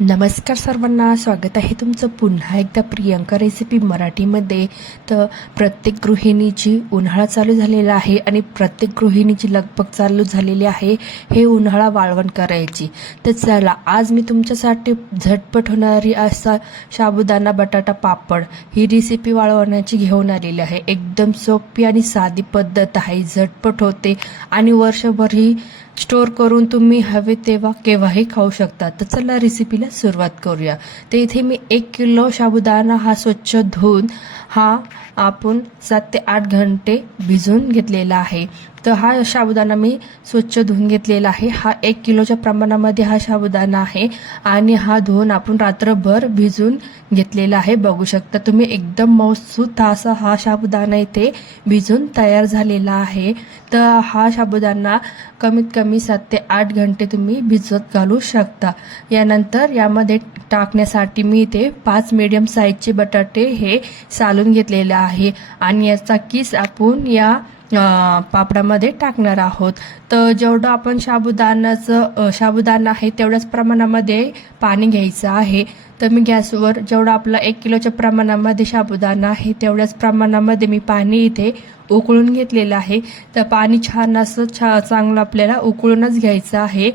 नमस्कार सर्वांना स्वागत आहे तुमचं पुन्हा एकदा प्रियंका रेसिपी मराठीमध्ये. तर प्रत्येक गृहिणीची उन्हाळा चालू झालेला आहे आणि प्रत्येक गृहिणीची लगबग चालू झालेली आहे हे उन्हाळा वाळवण करायची. तर चला आज मी तुमच्यासाठी झटपट होणारी असा साबुदाणा बटाटा पापड ही रेसिपी वाळवण्याची घेऊन आलेली आहे. एकदम सोपी आणि साधी पद्धत आहे झटपट होते आणि वर्षभर ही स्टोअर करून तुम्ही हवे तेव्हा केव्हाही खाऊ शकता. तर चला रेसिपीला सुरुवात करूया. तर इथे मी एक किलो साबुदाणा हा स्वच्छ धुवून हा आपण सात ते आठ घंटे भिजवून घेतलेला आहे. तर हा साबुदाणा मी स्वच्छ धुवून घेतलेला आहे. हा एक किलोच्या प्रमाणामध्ये हा साबुदाणा आहे आणि हा धुवून आपण रात्रभर भिजून घेतलेला आहे. बघू शकता तुम्ही एकदम मौसूत असा हा साबुदाणा इथे भिजून तयार झालेला आहे. तर हा साबुदाणा कमीत कमी सात ते आठ घंटे तुम्ही भिजवत घालू शकता. यानंतर यामध्ये टाकण्यासाठी मी इथे पाच मीडियम साईजचे बटाटे हे सालून घेतलेले आहे. आणि याचा किस आपण या पापडामध्ये टाकणार आहोत. तर जेवढं आपण साबुदाणाचं साबुदाणा आहे तेवढ्याच प्रमाणामध्ये पाणी घ्यायचं आहे. तर मी गॅसवर जेवढं आपला एक किलोच्या प्रमाणामध्ये साबुदाणा आहे तेवढ्याच प्रमाणामध्ये मी पाणी इथे उकळून घेतलेलं आहे. तर पाणी छान असं छा चांगलं आपल्याला उकळूनच घ्यायचं आहे.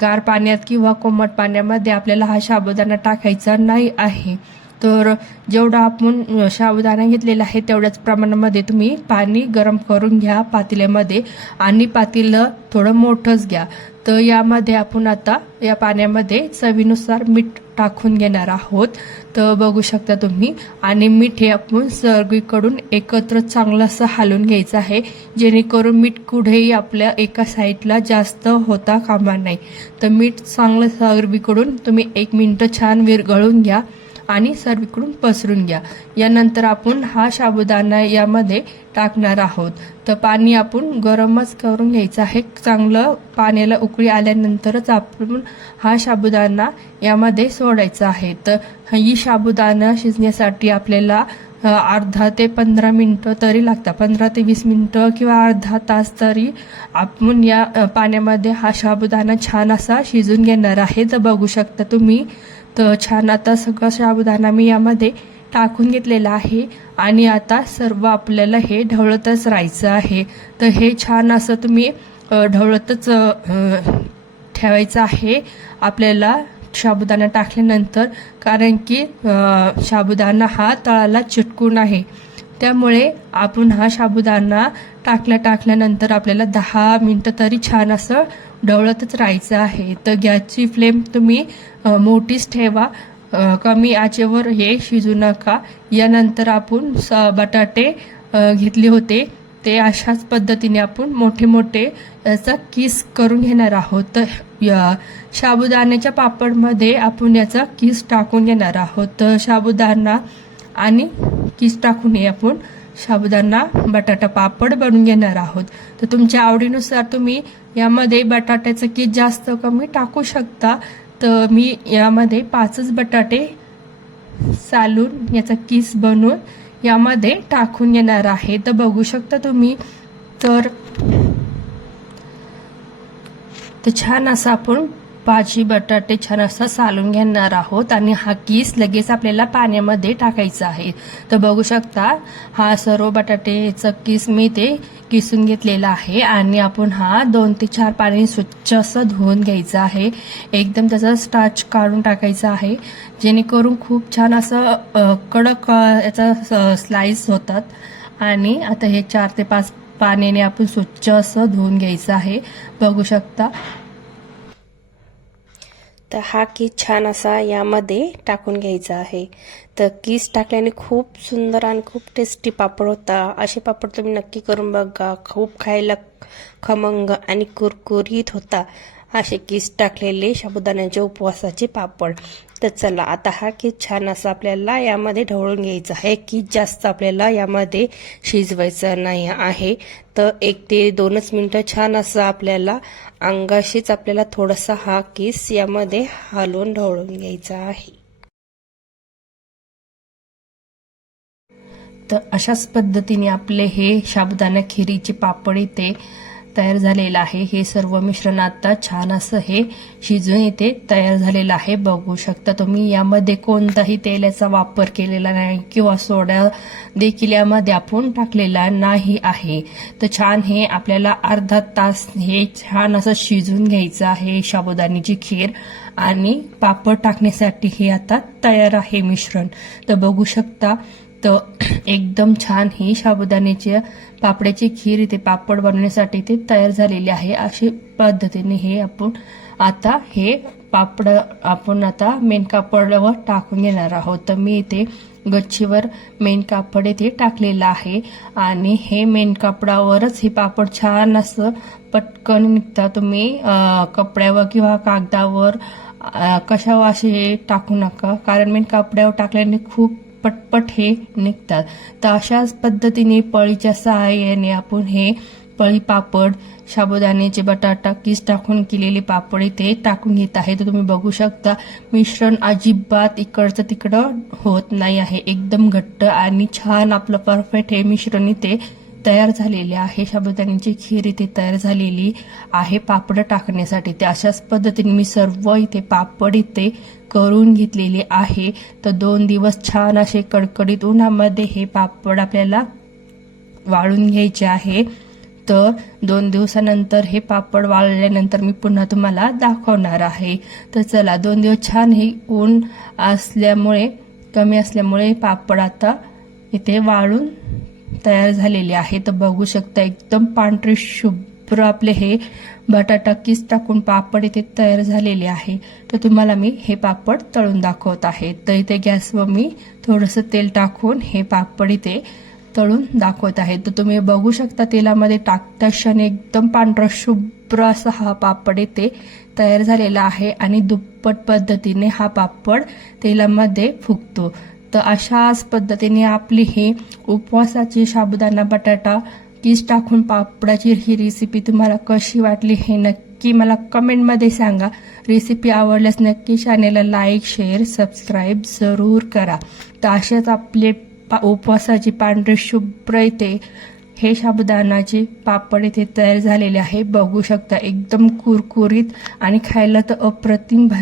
गार पाण्यात किंवा कोमट पाण्यामध्ये आपल्याला हा साबुदाणा टाकायचा नाही आहे. तर जेवढा आपण साबुदाणा घेतलेला आहे तेवढ्याच प्रमाणामध्ये तुम्ही पाणी गरम करून घ्या पातेल्यामध्ये आणि पातेलं थोडं मोठंच घ्या. तर यामध्ये आपण आता या पाण्यामध्ये चवीनुसार मीठ टाकून घेणार आहोत. तर बघू शकता तुम्ही आणि मीठ हे आपण सगळीकडून एकत्र चांगलं असं हालून घ्यायचं आहे जेणेकरून मीठ कुठेही आपल्या एका साईडला जास्त होता कामा नाही तर मीठ चांगलं सर्वीकडून तुम्ही एक मिनटं छान विरघळून घ्या. आणि सर्वीकडून पसरून घ्या. यानंतर आपण हा साबुदाणा यामध्ये टाकणार आहोत. तर पाणी आपण गरमच करून घ्यायचं आहे. चांगलं पाण्याला उकळी आल्यानंतरच आपण हा साबुदाणा यामध्ये सोडायचा आहे. तर ही साबुदाणा शिजण्यासाठी आपल्याला अर्धा ते पंधरा मिनटं तरी लागतात. पंधरा ते वीस मिनटं किंवा अर्धा तास तरी आपण या पाण्यामध्ये हा साबुदाणा छान असा शिजून घेणार आहे. तर बघू शकता तुम्ही तर छान आता सगळं साबुदाणा मी यामध्ये टाकून घेतलेला आहे. आणि आता सर्व आपल्याला हे ढवळतच राहायचं आहे. तर हे छान असं तुम्ही ढवळतच ठेवायचं आहे. आपल्याला साबुदाणा टाकल्यानंतर कारण की साबुदाणा हा तळाला चिटकून आहे. त्यामुळे आपण हा साबुदाणा टाकल्या टाकल्यानंतर आपल्याला दहा मिनटं तरी छान असं ढवळतच राहायचं आहे. तर गॅसची फ्लेम तुम्ही मोठीच ठेवा. कमी आचेवर हे शिजू नका. यानंतर आपण स बटाटे घेतले होते. ते अशाच पद्धतीने आपण मोठे मोठे याचा किस करून घेणार आहोत. तर या साबुदाण्याच्या पापडमध्ये आपण याचा किस टाकून घेणार आहोत. तर साबुदाणा आणि किस टाकून हे आपण साबुदाणा बटाटा पापड बनवून घेणार आहोत. तर तुमच्या आवडीनुसार तुम्ही यामध्ये बटाट्याचं किस जास्त कमी टाकू शकता? तर मी यामध्ये पाचच बटाटे चालून याचा किस बनवून यामध्ये टाकून घेणार आहे. तर बघू शकता तुम्ही. तर तर छान असं आपण भाजी बटाटे छान असं सालून घेणार आहोत आणि हा किस लगेच आपल्याला पाण्यामध्ये टाकायचा आहे. तर बघू शकता हा सर्व बटाटेचा किस मी ते किसून घेतलेला आहे आणि आपण हा दोन ते चार पाणी स्वच्छ असं धुवून घ्यायचं आहे. एकदम त्याचा स्टार्च काढून टाकायचा आहे. जेणेकरून खूप छान असं कडक याचा स्लाइस होतात. आणि आता हे चार ते पाच पाण्याने आपण स्वच्छ असं धुवून घ्यायचं आहे. बघू शकता तर हा कीस छान असा यामध्ये टाकून घ्यायचा आहे. तर कीस टाकल्याने खूप सुंदर आणि खूप टेस्टी पापड होता. असे पापड तुम्ही नक्की करून बघा. खूप खायला खमंग आणि कुरकुरीत होता. असे कीस टाकलेले साबुदाण्याचे उपवासाचे पापड. तर चला आता हा कीस छान असा आपल्याला यामध्ये ढवळून घ्यायचा आहे. कीस जास्त आपल्याला यामध्ये शिजवायचं नाही आहे. तर एक ते दोनच मिनटं छान असं आपल्याला अंगाशीच आपल्याला थोडासा हा किस यामध्ये हलवून ढवळून घ्यायचा आहे. तर अशाच पद्धतीने आपले हे साबुदाणा खिरीचे पापड इथे तयार झालेलं आहे. हे सर्व मिश्रण आता छान असं हे शिजून इथे तयार झालेलं आहे. बघू शकता तुम्ही यामध्ये कोणताही तेलाचा वापर केलेला नाही किंवा सोडा देखील यामध्ये आपण टाकलेला नाही आहे. तर छान हे आपल्याला अर्धा तास हे छान असं शिजून घ्यायचं आहे साबुदाण्याची खीर आणि पापड टाकण्यासाठी हे आता तयार आहे मिश्रण. तर बघू शकता तर एकदम छान ही साबुदाण्याची पापड्याची खीर इथे पापड बनवण्यासाठी ते तयार झालेली आहे. अशी पद्धतीने हे आपण आता हे पापड आपण आता मेन कापडावर टाकून घेणार आहोत. तर मी इथे गच्चीवर मेन कापड इथे टाकलेलं आहे आणि हे मेन कापडावरच हे पापड छान असं पटकन निघता तुम्ही कपड्यावर किंवा कागदावर अं, कशावर असे हे टाकू नका. कारण मेन कापड्यावर टाकल्याने खूप पटपट हे निघतात. तर अशाच पद्धतीने पळीच्या सहाय्याने आपण हे पळी पापड साबुदाण्याचे बटाटा किस टाकून केलेले पापड इथे टाकून घेत आहे. तर तुम्ही बघू शकता मिश्रण अजिबात इकडचं तिकडं होत नाही आहे. एकदम घट्ट आणि छान आपलं परफेक्ट हे मिश्रण इथे तयार झालेले आहे. शाबुदाण्याची खीर इथे तयार झालेली आहे. पापड टाकण्यासाठी ते अशाच पद्धतीने मी सर्व इथे पापड इथे करून घेतलेले आहे. तर दोन दिवस छान असे कडकडीत उन्हामध्ये हे पापड आपल्याला वाळून घ्यायचे आहे. तर दोन दिवसानंतर हे पापड वाळल्यानंतर मी पुन्हा तुम्हाला दाखवणार आहे. तर चला दोन दिवस छान हे ऊन असल्यामुळे कमी असल्यामुळे पापड आता इथे वाळून तयार झालेले आहे. तर बघू शकता एकदम पांढरे शुभ्र आपले हे बटाटा किस टाकून पापड इथे तयार झालेले आहे. तर तुम्हाला मी हे पापड तळून दाखवत आहे. तर इथे गॅसवर मी थोडंसं तेल टाकून हे पापड इथे तळून दाखवत आहे. तर तुम्ही बघू शकता तेलामध्ये टाकता क्षणी एकदम पांढरा शुभ्र असा हा पापड इथे तयार झालेला आहे आणि दुप्पट पद्धतीने हा पापड तेलामध्ये फुगतो. तर अशाच पद्धतीने आपली हे उपवासाची साबुदाणा बटाटा किस टाकून पापडाची ही रेसिपी तुम्हाला कशी वाटली हे नक्की मला कमेंटमध्ये सांगा. रेसिपी आवडल्यास नक्की चॅनेलला लाईक शेअर सबस्क्राईब जरूर करा. तर असेच आपले पा उपवासाची पांढरे शुभ्र इथे हे साबुदाणाचे पापड इथे तयार झालेले आहे. बघू शकता एकदम कुरकुरीत आणि खायला तर अप्रतिम भा-